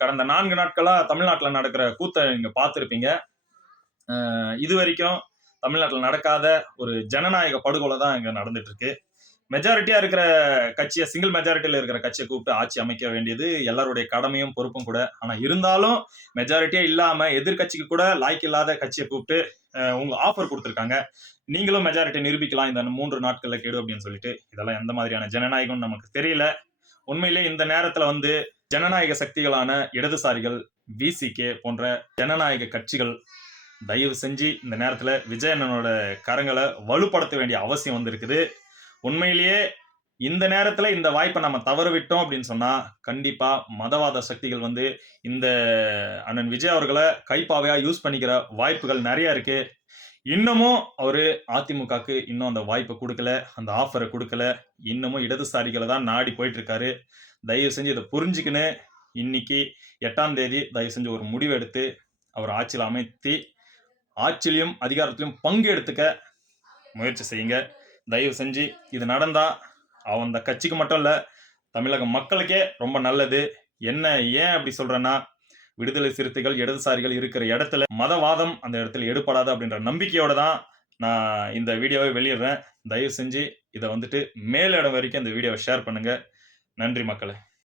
கடந்த 4 நாட்களா தமிழ்நாட்டுல நடக்கிற கூத்த நீங்க பார்த்திருப்பீங்க. இதுவரைக்கும் தமிழ்நாட்டுல நடக்காத ஒரு ஜனநாயக படுகொலை தான் இங்க நடந்துட்டு இருக்கு. மெஜாரிட்டியா இருக்கிற கட்சியை, சிங்கிள் மெஜாரிட்டியில இருக்கிற கட்சியை கூப்பிட்டு ஆட்சி அமைக்க வேண்டியது எல்லாருடைய கடமையும் பொறுப்பும் கூட. ஆனா இருந்தாலும் மெஜாரிட்டியா இல்லாம எதிர்கட்சிக்கு கூட லாய்க்கு இல்லாத கட்சியை கூப்பிட்டு உங்க ஆஃபர் கொடுத்துருக்காங்க. நீங்களும் மெஜாரிட்டி நிரூபிக்கலாம் இந்த 3 நாட்கள்ல கெடு அப்படின்னு சொல்லிட்டு. இதெல்லாம் எந்த மாதிரியான ஜனநாயகம் நமக்கு தெரியல. உண்மையிலே இந்த நேரத்துல வந்து ஜனநாயக சக்திகளான இடதுசாரிகள், விசிகே போன்ற ஜனநாயக கட்சிகள் தயவு செஞ்சு இந்த நேரத்துல விஜய் அண்ணனோட கரங்களை வலுப்படுத்த வேண்டிய அவசியம் வந்திருக்குது. உண்மையிலேயே இந்த நேரத்துல இந்த வாய்ப்பை நம்ம தவற விட்டோம் அப்படின்னு சொன்னா கண்டிப்பா மதவாத சக்திகள் வந்து இந்த அண்ணன் விஜய் அவர்களை கைப்பாவையா யூஸ் பண்ணிக்கிற வாய்ப்புகள் நிறைய இருக்கு. இன்னமும் அவரு அதிமுகக்கு இன்னும் அந்த வாய்ப்பை கொடுக்கல, அந்த ஆஃபரை கொடுக்கல. இன்னமும் இடதுசாரிகளை தான் நாடி போயிட்டு இருக்காரு. தயவு செஞ்சு இதை புரிஞ்சுக்கின்னு இன்னைக்கு 8ஆம் தேதி தயவு செஞ்சு ஒரு முடிவு எடுத்து அவர் ஆட்சியில் அமைத்தி ஆட்சியிலையும் அதிகாரத்திலையும் பங்கு எடுத்துக்க முயற்சி செய்யுங்க. தயவு செஞ்சு இது நடந்தா அந்த கட்சிக்கு மட்டும் இல்ல, தமிழக மக்களுக்கே ரொம்ப நல்லது. என்ன ஏன் அப்படி சொல்றேன்னா, விடுதலை சிறுத்தைகள், இடதுசாரிகள் இருக்கிற இடத்துல மதவாதம் அந்த இடத்துல எடுபடாது அப்படின்ற நம்பிக்கையோட தான் நான் இந்த வீடியோவை வெளியிடுறேன். தயவு செஞ்சு இதை வந்துட்டு மேலிடம் வரைக்கும் இந்த வீடியோவை ஷேர் பண்ணுங்க. நன்றி மக்களே.